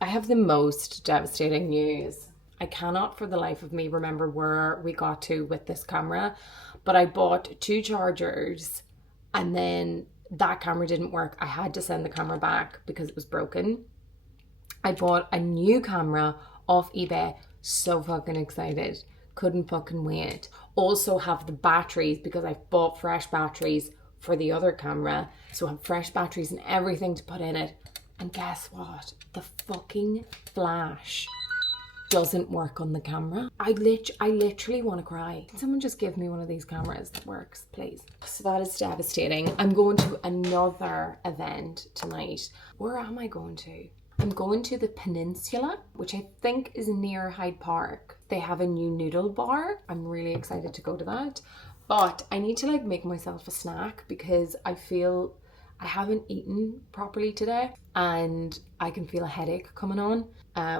I have the most devastating news. I cannot for the life of me remember where we got to with this camera, but I bought 2 chargers and then that camera didn't work. I had to send the camera back because it was broken. I bought a new camera off eBay. So fucking excited. Couldn't fucking wait. Also have the batteries because I bought fresh batteries for the other camera. So I have fresh batteries and everything to put in it. And guess what? The fucking flash doesn't work on the camera. I literally want to cry. Can someone just give me one of these cameras that works, please? So that is devastating. I'm going to another event tonight. Where am I going to? I'm going to the Peninsula, which I think is near Hyde Park. They have a new noodle bar. I'm really excited to go to that. But I need to like make myself a snack because I feel I haven't eaten properly today and I can feel a headache coming on,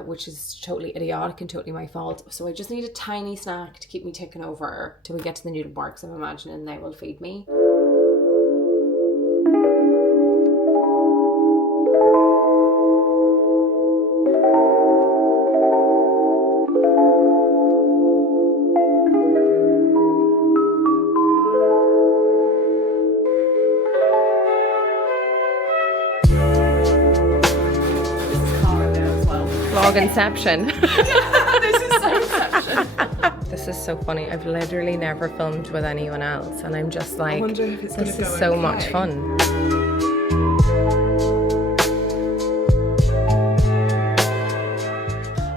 which is totally idiotic and totally my fault. So I just need a tiny snack to keep me ticking over till we get to the noodle bar because I'm imagining they will feed me. Inception. This is so Inception. This is so funny. I've literally never filmed with anyone else and I'm just like, I wonder if it's this is so much fun.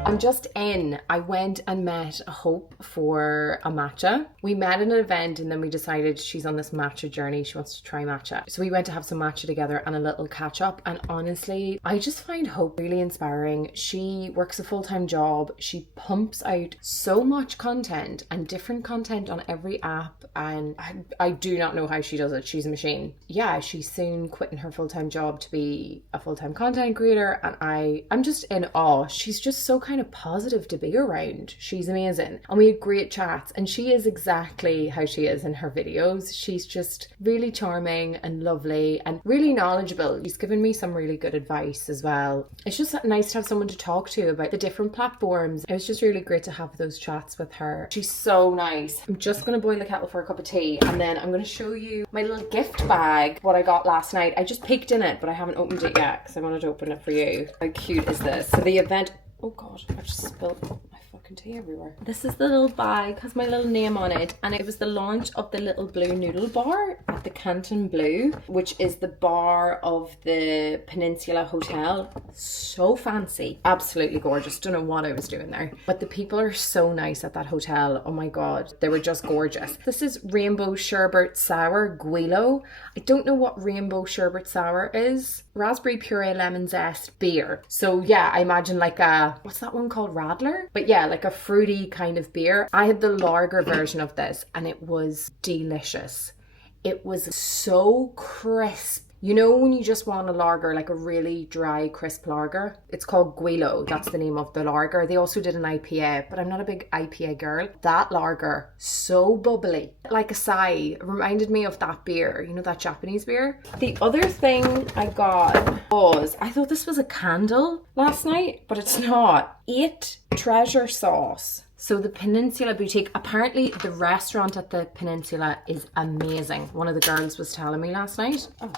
I'm just in. I went and met Hope for a matcha. We met in an event and then we decided she's on this matcha journey. She wants to try matcha. So we went to have some matcha together and a little catch up. And honestly, I just find Hope really inspiring. She works a full-time job. She pumps out so much content and different content on every app. And I do not know how she does it. She's a machine. Yeah, she's soon quitting her full-time job to be a full-time content creator. And I'm just in awe. She's just so kind of positive to be around. She's amazing. And we had great chats and she is exactly how she is in her videos. She's just really charming and lovely and really knowledgeable. She's given me some really good advice as well. It's just nice to have someone to talk to about the different platforms. It was just really great to have those chats with her. She's so nice. I'm just going to boil the kettle for a cup of tea and then I'm going to show you my little gift bag, what I got last night. I just peeked in it but I haven't opened it yet because I wanted to open it for you. How cute is this? So the event, oh god, I've just spilled my fucking tea everywhere. This is the little bag, has my little name on it, and it was the launch of the Little Blue Noodle Bar at the Canton Blue, which is the bar of the Peninsula Hotel. So fancy, absolutely gorgeous. Don't know what I was doing there, but the people are so nice at that hotel. Oh my god, they were just gorgeous. This is Rainbow Sherbet Sour Guilo. I don't know what Rainbow Sherbet Sour is. Raspberry puree lemon zest beer. So yeah, I imagine like a, what's that one called, Radler? But yeah, like a fruity kind of beer. I had the lager version of this and it was delicious. It was so crisp. You know when you just want a lager, like a really dry, crisp lager? It's called Guilo. That's the name of the lager. They also did an IPA, but I'm not a big IPA girl. That lager, so bubbly. Like a sai. Reminded me of that beer. You know, that Japanese beer? The other thing I got was, I thought this was a candle last night, but it's not. 8 treasure sauce. So the Peninsula Boutique, apparently the restaurant at the Peninsula is amazing. One of the girls was telling me last night. Oh.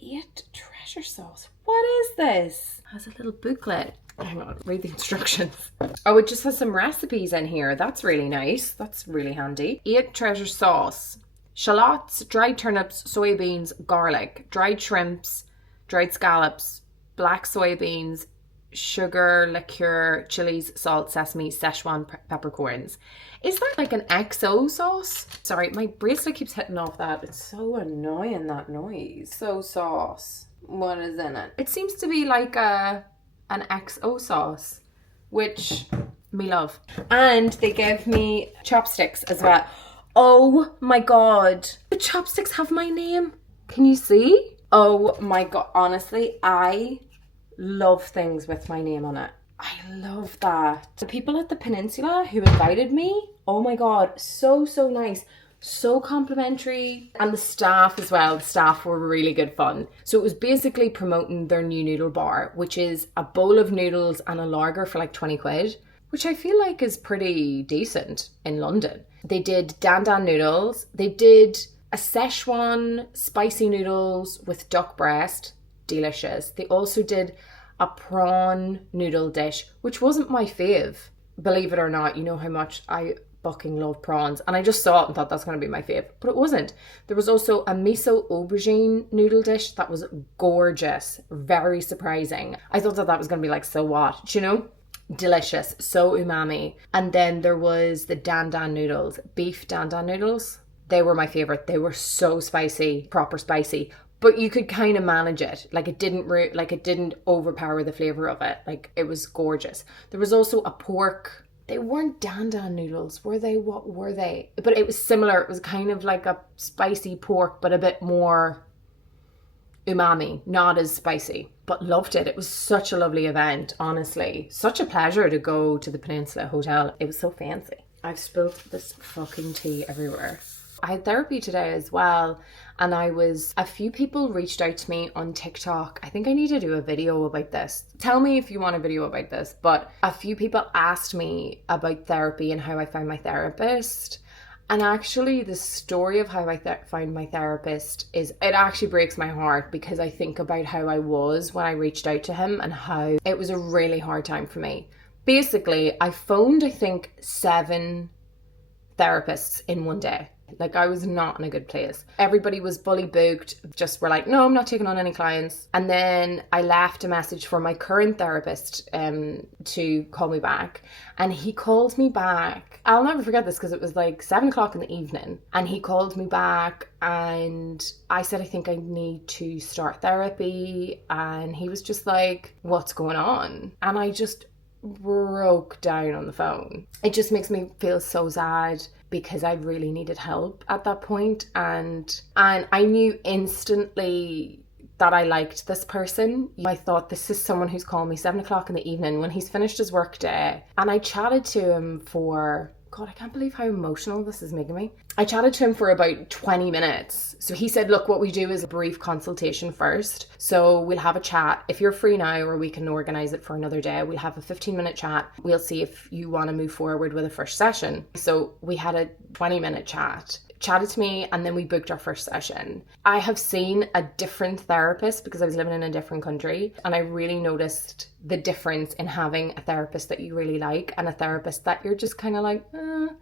8 treasure sauce. What is this? It has a little booklet. Hang on, read the instructions. Oh, it just has some recipes in here. That's really nice. That's really handy. 8 treasure sauce. Shallots, dried turnips, soybeans, garlic, dried shrimps, dried scallops, black soybeans, sugar, liqueur, chilies, salt, sesame, Szechuan peppercorns. Is that like an XO sauce? Sorry, my bracelet keeps hitting off that. It's so annoying, that noise. So sauce. What is in it? It seems to be like an XO sauce, which me love. And they gave me chopsticks as well. Oh my god. The chopsticks have my name. Can you see? Oh my god. Honestly, I love things with my name on it. I love that. The people at the Peninsula who invited me, oh my god, so nice. So complimentary. And the staff as well. The staff were really good fun. So it was basically promoting their new noodle bar, which is a bowl of noodles and a lager for like 20 quid, which I feel like is pretty decent in London. They did dan dan noodles. They did a Szechuan spicy noodles with duck breast. Delicious. They also did a prawn noodle dish, which wasn't my fave. Believe it or not, you know how much I fucking love prawns. And I just saw it and thought that's going to be my fave. But it wasn't. There was also a miso aubergine noodle dish that was gorgeous. Very surprising. I thought that was going to be like, so what? Do you know? Delicious. So umami. And then there was the dan dan noodles. Beef dan dan noodles. They were my favourite. They were so spicy. Proper spicy. But you could kind of manage it. Like it didn't overpower the flavour of it. Like it was gorgeous. There was also a pork. They weren't dan dan noodles, were they? What were they? But it was similar. It was kind of like a spicy pork, but a bit more umami, not as spicy. But loved it. It was such a lovely event, honestly. Such a pleasure to go to the Peninsula Hotel. It was so fancy. I've spilled this fucking tea everywhere. I had therapy today as well, and a few people reached out to me on TikTok. I think I need to do a video about this. Tell me if you want a video about this, but a few people asked me about therapy and how I found my therapist. And actually the story of how I found my therapist it actually breaks my heart, because I think about how I was when I reached out to him and how it was a really hard time for me. Basically, I phoned, I think, 7 therapists in one day. Like I was not in a good place. Everybody was fully booked, just were like, no, I'm not taking on any clients. And then I left a message for my current therapist to call me back. And he called me back. I'll never forget this because it was like 7 o'clock in the evening. And he called me back and I said, I think I need to start therapy. And he was just like, what's going on? And I just broke down on the phone. It just makes me feel so sad, because I really needed help at that point. And I knew instantly that I liked this person. I thought, this is someone who's calling me 7 o'clock in the evening when he's finished his work day. And I chatted to him for, God, I can't believe how emotional this is making me. I chatted to him for about 20 minutes. So he said, look, what we do is a brief consultation first. So we'll have a chat. If you're free now, or we can organize it for another day, we'll have a 15-minute chat. We'll see if you want to move forward with a first session. So we had a 20-minute chat. Chatted to me, and then we booked our first session. I have seen a different therapist because I was living in a different country, and I really noticed the difference in having a therapist that you really like and a therapist that you're just kind of like,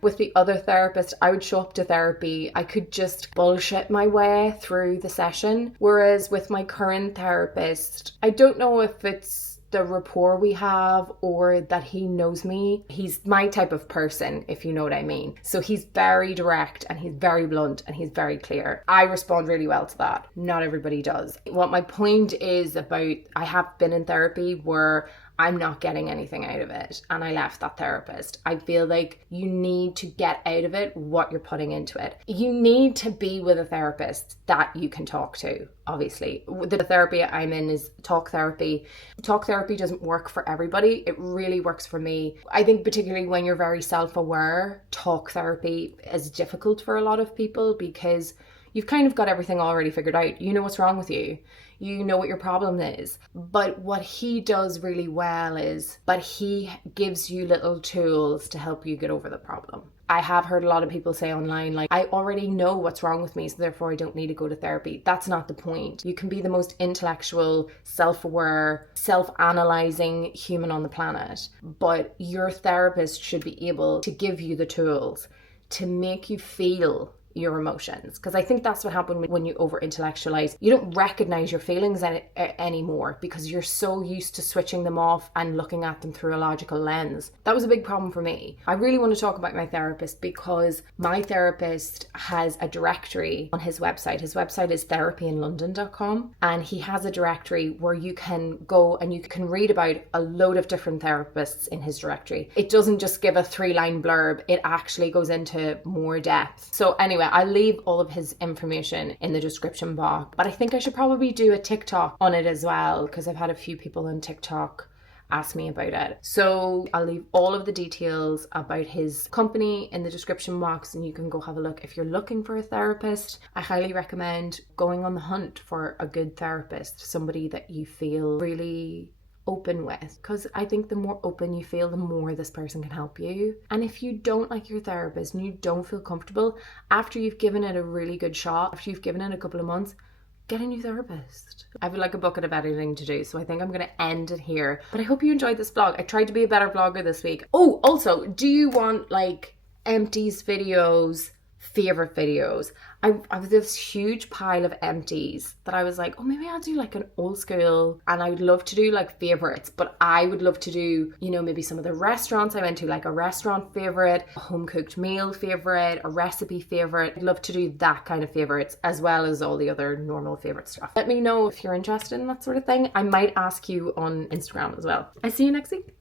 With the other therapist, I would show up to therapy, I could just bullshit my way through the session. Whereas with my current therapist, I don't know if it's the rapport we have or that he knows me. He's my type of person, if you know what I mean. So he's very direct and he's very blunt and he's very clear. I respond really well to that. Not everybody does. What my point is about, I have been in therapy where I'm not getting anything out of it, and I left that therapist. I feel like you need to get out of it what you're putting into it. You need to be with a therapist that you can talk to, obviously. The therapy I'm in is talk therapy. Talk therapy doesn't work for everybody. It really works for me. I think particularly when you're very self-aware, talk therapy is difficult for a lot of people because you've kind of got everything already figured out. You know what's wrong with you. You know what your problem is. But what he does really well is, he gives you little tools to help you get over the problem. I have heard a lot of people say online, like, I already know what's wrong with me, so therefore I don't need to go to therapy. That's not the point. You can be the most intellectual, self-aware, self-analyzing human on the planet, but your therapist should be able to give you the tools to make you feel your emotions, because I think that's what happened when you over intellectualize. You don't recognize your feelings anymore because you're so used to switching them off and looking at them through a logical lens. That was a big problem for me. I really want to talk about my therapist because my therapist has a directory on his website. His website is therapyinlondon.com, and he has a directory where you can go and you can read about a load of different therapists in his directory. It doesn't just give a 3-line blurb, it actually goes into more depth. So anyway, I'll leave all of his information in the description box, but I think I should probably do a TikTok on it as well, because I've had a few people on TikTok ask me about it. So I'll leave all of the details about his company in the description box, and you can go have a look. If you're looking for a therapist, I highly recommend going on the hunt for a good therapist, somebody that you feel really open with, because I think the more open you feel, the more this person can help you. And if you don't like your therapist and you don't feel comfortable, after you've given it a really good shot, after you've given it a couple of months, get a new therapist. I have like a bucket of editing to do, so I think I'm going to end it here. But I hope you enjoyed this vlog. I tried to be a better vlogger this week. Oh, also, do you want like empties videos, favorite videos? I have this huge pile of empties that I was like, oh, maybe I'll do like an old school, and I would love to do like favorites, but I would love to do, you know, maybe some of the restaurants I went to, like a restaurant favorite, a home cooked meal favorite, a recipe favorite. I'd love to do that kind of favorites as well as all the other normal favorite stuff. Let me know if you're interested in that sort of thing. I might ask you on Instagram as well. I see you next week.